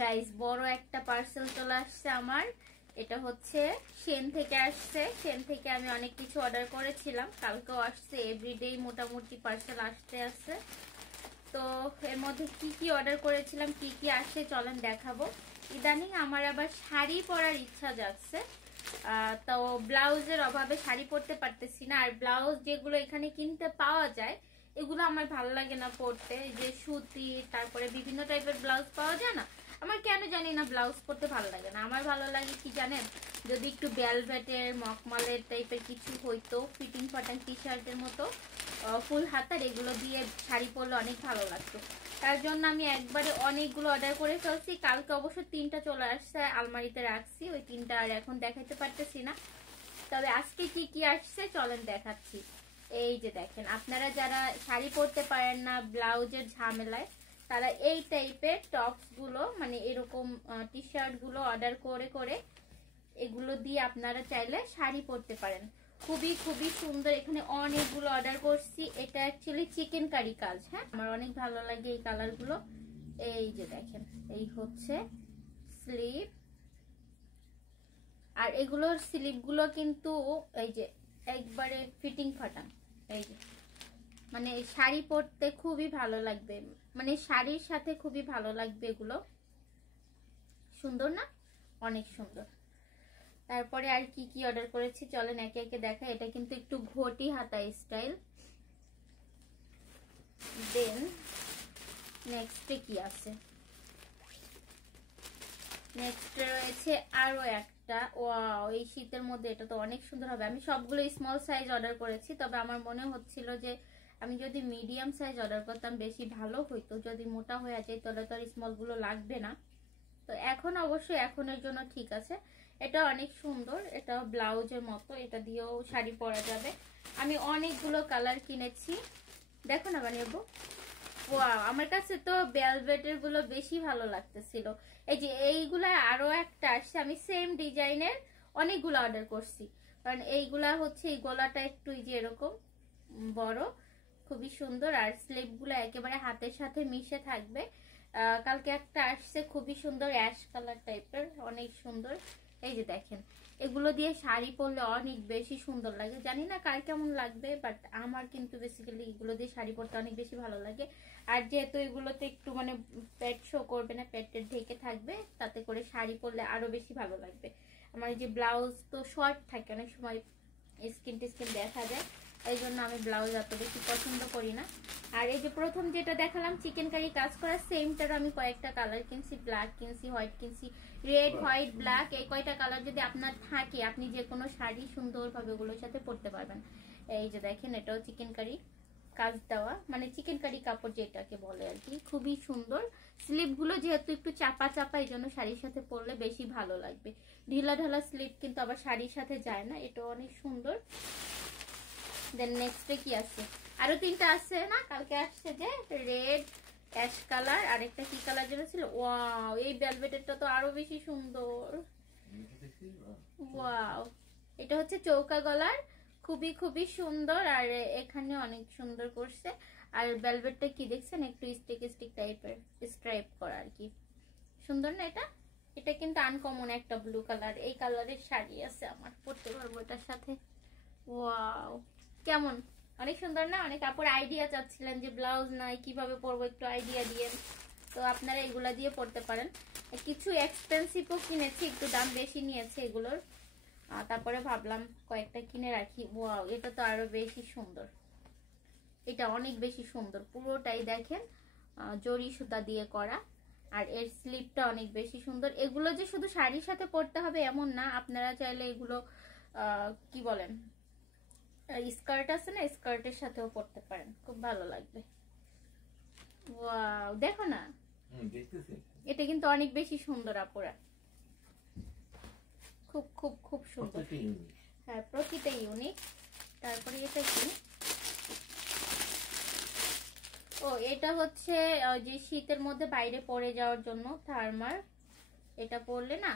Guys বড় একটা parcel চলে আসছে আমার। এটা হচ্ছে সেন থেকে আসছে। সেন থেকে আমি অনেক কিছু অর্ডার করেছিলাম, কালকেও আসছে। এভরিডে মোটামুটি পার্সেল আসতে আছে। তো এর মধ্যে কি কি অর্ডার করেছিলাম, কি কি আসছে চলেন দেখাবো। ইদানিং আমার আবার শাড়ি পরার ইচ্ছা যাচ্ছে, তো ব্লাউজের অভাবে শাড়ি পরতে পারতেছি না। আর ব্লাউজ যেগুলো এখানে কিনতে পাওয়া যায় এগুলো আমার ভালো লাগে না পরতে, যে সুতি তারপরে বিভিন্ন টাইপের ব্লাউজ পাওয়া যায় না, আমার কেন জানি না ব্লাউজ পরতে ভালো লাগে না। আমার ভালো লাগে কি জানেন, যদি একটু ভেলভেটের মকমলের টাইপের কিছু হইতো, ফিটিং ফাটাং টি শার্টের মতো ফুল হাতার, এগুলো দিয়ে শাড়ি পরলে অনেক ভালো লাগতো। তার জন্য আমি একবারে অনেকগুলো অর্ডার করে ফেলছি। কালকে অবশ্য 3টা চলে আসছে, আলমারিতে রাখছি। ওই 3টা আর এখন দেখাইতে পারতেছি না। তবে আজকে কি কি আসছে চলেন দেখাচ্ছি। এই যে দেখেন, আপনারা যারা শাড়ি পরতে পারেন না ব্লাউজের ঝামেলায়, তারা এই টাইপের টপস গুলো মানে এরকম টি শার্ট গুলো অর্ডার করে করে এগুলো দিয়ে আপনারা চাইলে শাড়ি পরতে পারেন। খুবই খুবই সুন্দর। এখানে অনেকগুলো অর্ডার করছি। এটা অ্যাকচুয়ালি চিকেন কারি কাজ। হ্যাঁ, আমার অনেক ভালো লাগে এই কালার গুলো। এই যে দেখেন, এই হচ্ছে স্লিভ, আর এগুলোর স্লিভ গুলো কিন্তু এই যে একবারে ফিটিং ফাটান। এই যে মানে শাড়ি পরতে খুবই ভালো লাগবে, মানে শাড়ির সাথে খুবই ভালো লাগবে। এগুলো সুন্দর না, অনেক সুন্দর। তারপরে আর কি কি অর্ডার করেছি চলেন একে একে দেখা। এটা কিন্তু একটু ঘটি হাতা স্টাইল। দেন নেক্সটে কি আছে, নেক্সট রয়েছে আরো একটা। ওয়াও, এই শীতের মধ্যে এটা তো অনেক সুন্দর হবে। আমি সবগুলো স্মল সাইজ অর্ডার করেছি, তবে আমার মনে হচ্ছিল যে আমি যদি মিডিয়াম সাইজ অর্ডার করতাম বেশি ভালো হইতো। যদি মোটা হয়ে যায় তাহলে তো আর স্মল গুলো লাগবে না। তো এখন অবশ্যই এখনের জন্য ঠিক আছে। এটা অনেক সুন্দর, এটা ব্লাউজের মতো, এটা দিয়েও শাড়ি পরা যাবে। আমি অনেকগুলো কালার কিনেছি, দেখো না বানিয়েবো। ওয়াও, আমার কাছে তো ভেলভেটের গুলো বেশি ভালো লাগতেছিল। এই যে এইগুলা আরো একটা আসছে, আমি সেম ডিজাইনের অনেকগুলো অর্ডার করছি। কারণ এইগুলা হচ্ছে এই গলাটা একটু এই যে এরকম বড়, খুবই সুন্দর। আর স্লিভ গুলো একেবারে হাতের সাথে মিশে থাকবে। কালকে একটা আসছে খুবই সুন্দর অ্যাশ কালার টাইপের, অনেক সুন্দর। এই যে দেখেন, এগুলো দিয়ে শাড়ি পরলে অনেক বেশি সুন্দর লাগে। জানি না কার কেমন লাগবে, বাট আমার কিন্তু বেসিক্যালি এগুলো দিয়ে শাড়ি পরতে অনেক বেশি ভালো লাগে। আর যেহেতু এগুলোতে একটু মানে পেট শো করবে না, পেটের ঢেকে থাকবে, তাতে করে শাড়ি পরলে আরো বেশি ভালো লাগবে। আমার এই যে ব্লাউজ তো শর্ট থাকে, অনেক সময় স্কিন টিস্কিন দেখা যায়, এই জন্য আমি ব্লাউজ এত বেশি পছন্দ করি না। আর এই যে প্রথম যেটা দেখালাম চিকেন কারি কাজ করা, সেমটার আমি কয়েকটা কালার কিনছি। ব্ল্যাক কিনছি, হোয়াইট কিনছি, রেড হোয়াইট ব্ল্যাক। এই কয়টা কালার যদি আপনার থাকে, আপনি যে কোনো শাড়ি সুন্দরভাবে ওগুলোর সাথে পরতে পারবেন। এই যে দেখেন, এটাও চিকেন কারি কাজ দেওয়া, মানে চিকেন কারি কাপড় যেটাকে বলে আর কি, খুবই সুন্দর। স্লিভ গুলো যেহেতু একটু চাপা চাপা, এই জন্য শাড়ির সাথে পরলে বেশি ভালো লাগবে। ঢিলা ঢালা স্লিভ কিন্তু আবার শাড়ির সাথে যায় না, এটাও অনেক সুন্দর। দেন নেক্সটে কি আছে, আরো 3টা আছে না, কালকে আসছে যে রেড অ্যাশ কালার, আর একটা কি কালার যেন ছিল। ওয়াও, এই ভেলভেটেরটা তো আরো বেশি সুন্দর। ওয়াও, এটা হচ্ছে চৌকা গলার, খুবই খুবই সুন্দর। আর এখানে অনেক সুন্দর করছে। আর ভেলভেটটা কি দেখছেন, একটু স্টিক স্টিক টাইপের স্ট্রাইপ করা আর কি, সুন্দর না এটা। এটা কিন্তু আনকমন একটা ব্লু কালার। এই কালারের শাড়ি আছে আমার, পরতে পারবো এটার সাথে। ওয়াও, কেমন, অনেক সুন্দর না। অনেক কাপড় আইডিয়া চাচ্ছিলেন যে ব্লাউজ নাই কিভাবে পরবো, একটু আইডিয়া দিয়েন। তো আপনারা এগুলা দিয়ে পরতে পারেন। কিছু এক্সপেন্সিভও কিনেছি, একটু দাম বেশি নিয়েছে এগুলোর। তারপরে ভাবলাম কয়েকটা কিনে রাখি। ওয়াও, এটা তো আরো বেশি সুন্দর, এটা অনেক বেশি সুন্দর। পুরোটাই দেখেন জরি সুতা দিয়ে করা, আর এর স্লিপটা অনেক বেশি সুন্দর। এগুলো যে শুধু শাড়ির সাথে পরতে হবে এমন না, আপনারা চাইলে এগুলো কি বলেন, স্কার্ট আছে না, স্কার্টের সাথেও পরতে পারেন, খুব ভালো লাগবে। ওয়াও, দেখো না, এটা কিন্তু অনেক বেশি সুন্দর আপুরা, খুব খুব খুব সুন্দর। হ্যাঁ, প্রতিটা ইউনিক। তারপরে এটা কি, ও এটা হচ্ছে যে শীতের মধ্যে বাইরে পরে যাওয়ার জন্য থার্মার। এটা পরলে না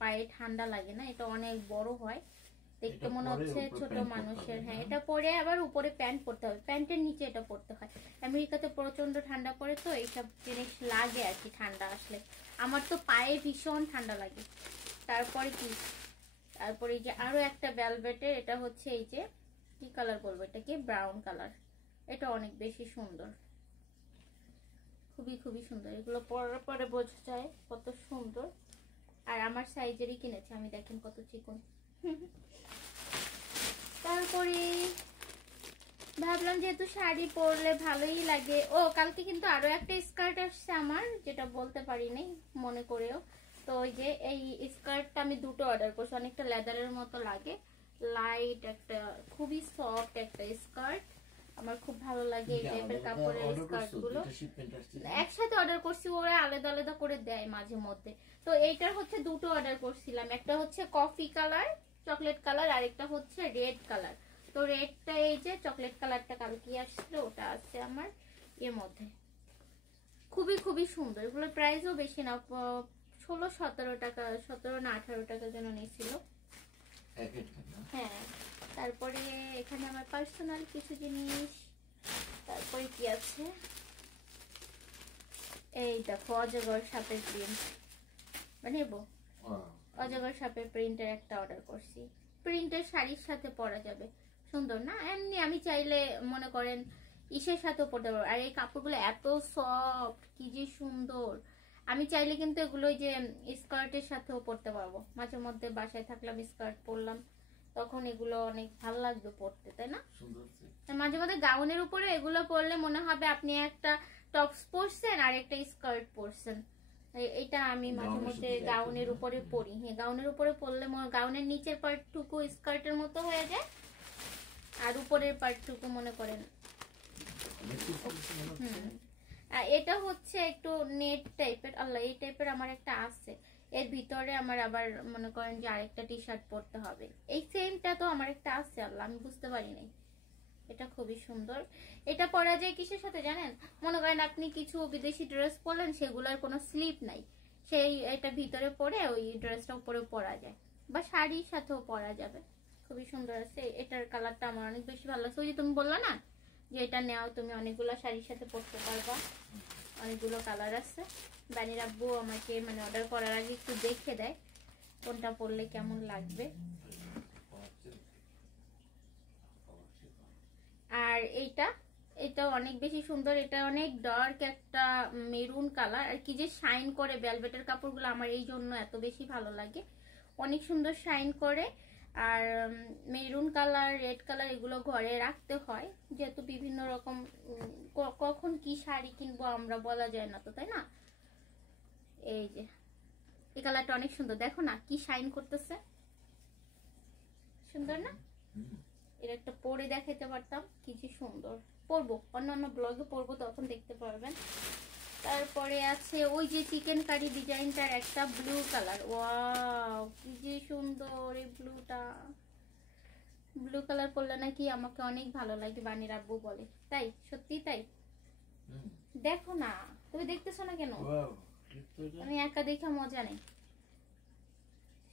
পায়ে ঠান্ডা লাগে না, এটা অনেক বড় হয়, দেখতে মনে হচ্ছে ছোট মানুষের। হ্যাঁ, এটা পরে আবার উপরে প্যান্ট পরতে হবে, প্যান্টের নিচে এটা পরতে হয়। আমেরিকাতে প্রচন্ড ঠান্ডা পড়ে, তো এইসব জিনিস লাগে আর কি ঠান্ডা আসলে। আমার তো পায়ে ভীষণ ঠান্ডা লাগে। তারপরে কি, তারপরে এই যে আরো একটা ভেলভেটের, এটা হচ্ছে এই যে কি কালার বলবো এটাকে, ব্রাউন কালার। এটা অনেক বেশি সুন্দর, খুবই খুবই সুন্দর। এগুলো পরার পরে বোঝা যায় কত সুন্দর। আর আমার সাইজেরই কিনেছি আমি, দেখেন কত চিকন। তারপরে ভাবলাম যেহেতু শাড়ি পরলে ভালোই লাগে। ও কালকে কিন্তু আরো একটা স্কার্ট আসছে আমার, যেটা বলতে পারিনি মনে করেও। তো ওই যে এই স্কার্টটা আমি দুটো অর্ডার করছি, অনেকটা লেদারের মতো লাগে, লাইট একটা, খুবই সফট একটা স্কার্ট। আমার খুব ভালো লাগে এই টাইপের কাপড়ের স্কার্ট গুলো। একসাথে অর্ডার করছি, ওরা আলাদা আলাদা করে দেয় মাঝে মধ্যে। তো এইটার হচ্ছে দুটো অর্ডার করছিলাম, একটা হচ্ছে কফি কালার চকলেট কালার, আর একটা হচ্ছে রেড কালার। তো রেডটা এই যে, চকলেট কালারটা কালকে আসছে, ওটা আছে আমার এর মধ্যে। খুবই খুবই সুন্দর। এগুলোর প্রাইসও বেশি না, 16-17 টাকা, 17 না 18 টাকা যেন নিয়েছিল। হ্যাঁ। তারপরে এখানে আমার পার্সোনাল কিছু জিনিস। তারপরে কি আছে, এই দেখো অজগর সাপের প্রিন্ট বানাবো। অজগর সাপের প্রিন্টের একটা অর্ডার করছি। প্রিন্টের শাড়ির সাথে পরা যাবে, সুন্দর না? এমনি আমি চাইলে মনে করেন ইসের সাথেও পরতে পারবো। আর এই কাপড়গুলো এত সফট, কি যে সুন্দর। আমি চাইলে কিন্তু এগুলো যে স্কার্টের সাথেও পরতে পারবো। মাঝে মধ্যে বাসায় থাকলাম, স্কার্ট পরলাম, তখন এগুলো অনেক ভালো লাগবে পরতে, তাই না? মাঝে মধ্যে গাউনের উপরে এগুলো পরলে মনে হবে আপনি একটা টপস পরছেন আর একটা স্কার্ট পরছেন। এটা আমি মাঝে মধ্যে গাউনের উপরে পরি। হ্যাঁ, গাউনের উপরে পরলে গাউনের নিচের পার্টটুকু স্কার্টের মতো হয়ে যায়, আর উপরের পার্টটুকু মনে করেন। এটা হচ্ছে একটু নেট টাইপের, আল্লাহ এই টাইপের আমার একটা আছে। এর ভিতরে আমার আবার মনে করেন যে আরেকটা টি শার্ট পরতে হবে। এই সেমটা তো আমার একটা আছে, আল্লাহ আমি বুঝতে পারি নাই। এটা খুবই সুন্দর। এটা পরা যায় কিসের সাথে জানেন? মনে করেন আপনি কিছু বিদেশি ড্রেস পরলেন, সেগুলোর কোনো স্লিপ নাই, সেই এটা ভিতরে পরে ওই ড্রেসটা উপরে পরা যায়, বা শাড়ির সাথেও পরা যাবে। খুবই সুন্দর আছে। এটার কালারটা আমার অনেক বেশি ভালো লাগছে। ওই যে তুমি বললা না যে এটা নেও, তুমি অনেকগুলো শাড়ির সাথে পরতে পারবা। অনেকগুলো কালার আছে। বানির আব্বু আমাকে মানে অর্ডার করার আগে একটু দেখে দেয় কোনটা পরলে কেমন লাগবে। আর এটা অনেক বেশি সুন্দর। এটা অনেক ডার্ক একটা মেরুন কালার, আর কি যে শাইন করে। ভেলভেটের কাপড়গুলো আমার এই জন্য এত বেশি ভালো লাগে, অনেক সুন্দর শাইন করে। আর মেরুন কালার, রেড কালার এগুলো ঘরে রাখতে হয়, যেহেতু বিভিন্ন রকম কখন কি শাড়ি কিনবো আমরা বলা যায় না তো, তাই না? এই যে এই কালারটা অনেক সুন্দর, দেখো না কি শাইন করতেছে, সুন্দর না? এর একটা পরে দেখাতে পারতাম, কি যে সুন্দর। পরবো, অন্যান্য ব্লগে পরবো, তখন দেখতে পারবেন। তারপরে আছে ওই যে চিকেন কারি ডিজাইনটার একটা ব্লু কালার। ওয়াও কি যে সুন্দর এই ব্লুটা। ব্লু কালার পরলে নাকি আমাকে অনেক ভালো লাগে, বানির আব্বু বলে। তাই? সত্যি তাই? দেখো না, তুমি দেখতেছো না কেন? আমি একা দেখা মজা নেই।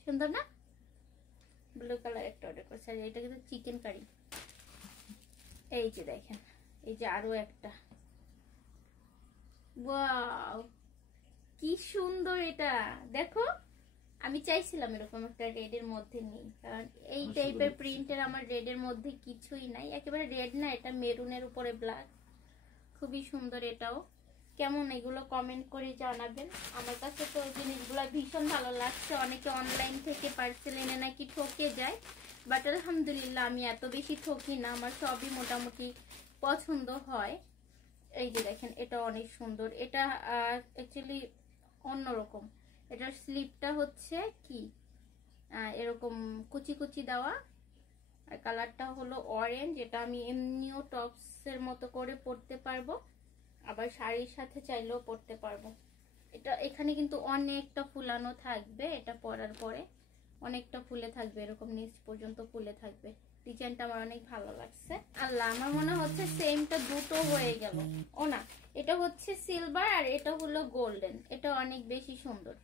সুন্দর না? ব্লু কালার একটা অর্ডার করছি। আর এটা কিন্তু চিকেন কারি। এই যে দেখেন, এই যে আরো একটা। ওয়াও কি সুন্দর এটা, দেখো। আমি চাইছিলাম এরকম একটা রেড এর মধ্যে নেই, কারণ এই টাইপের প্রিন্টের আমার রেড এর মধ্যে কিছুই নাই। একেবারে রেড না, এটা মেরুনের উপরে ব্ল্যাক। খুবই সুন্দর এটাও। কেমন এগুলো কমেন্ট করে জানাবেন। আমার কাছে তো জিনিসগুলো ভীষণ ভালো লাগছে। অনেকে অনলাইন থেকে পার্সেল এনে নাকি ঠকে যায়, বাট আলহামদুলিল্লাহ আমি এত বেশি ঠকি না, আমার সবই মোটামুটি পছন্দ হয়। এই যে দেখেন, এটা অনেক সুন্দর। এটা অ্যাকচুয়ালি অন্যরকম। এটার স্লিপটা হচ্ছে কি এরকম কুচি কুচি দেওয়া, আর কালারটা হলো অরেঞ্জ। এটা আমি এমনিও টপসের মতো করে পরতে পারবো, আবার শাড়ির সাথে চাইলেও পরতে পারবো। এটা এখানে কিন্তু অনেকটা ফুলানো থাকবে, এটা পরার পরে অনেকটা ফুলে থাকবে, এরকম নিচ পর্যন্ত ফুলে থাকবে। ডিজাইনটা আমার অনেক ভালো লাগছে। আল্লাহ আমার মনে হচ্ছে সেমটা দুটো হয়ে গেল। ও না, এটা হচ্ছে সিলভার আর এটা হলো গোল্ডেন। এটা অনেক বেশি সুন্দর।